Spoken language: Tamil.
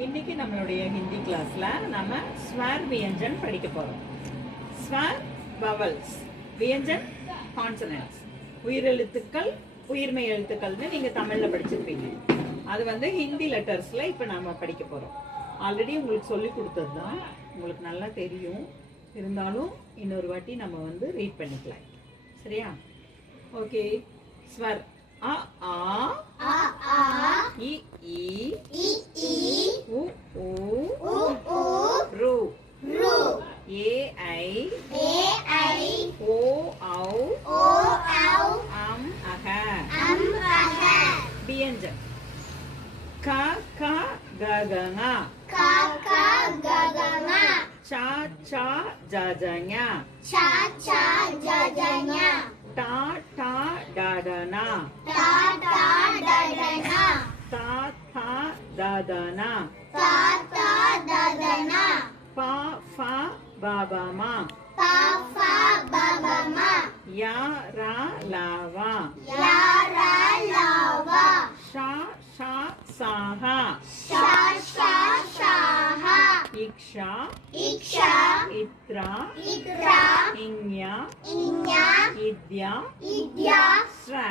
இன்னைக்கு நம்மளுடைய ஹிந்தி கிளாஸ்ல நம்ம ஸ்வர் வியஞ்சன் படிக்க போறோம். ஸ்வர் வவல்ஸ், வியஞ்சன் கான்சனன்ட்ஸ், உயிரெழுத்துக்கள் உயிர்மெய் எழுத்துக்கள்னு நீங்க தமிழ்ல படிச்சிருப்பீங்க. அது வந்து ஹிந்தி லெட்டர்ஸ்ல இப்ப நாம படிக்க போறோம். ஆல்ரெடி உங்களுக்கு சொல்லி கொடுத்தது தான், உங்களுக்கு நல்லா தெரியும். இருந்தாலும் இன்னொரு வாட்டி நம்ம வந்து ரீட் பண்ணிக்கலாம். சரியா? ஓகே. ஸ்வர் அ ஆ இ ஈ உ ஊ ரு ஏ ஐ ஓ ஔ அம் அஹ வியஞ்சன் க க க க ங cha cha ja ja nya ta ta da da na ta tha da da na pa fa ba ba ma ya ra la va sha sha sa ha iksha itra inya idya sra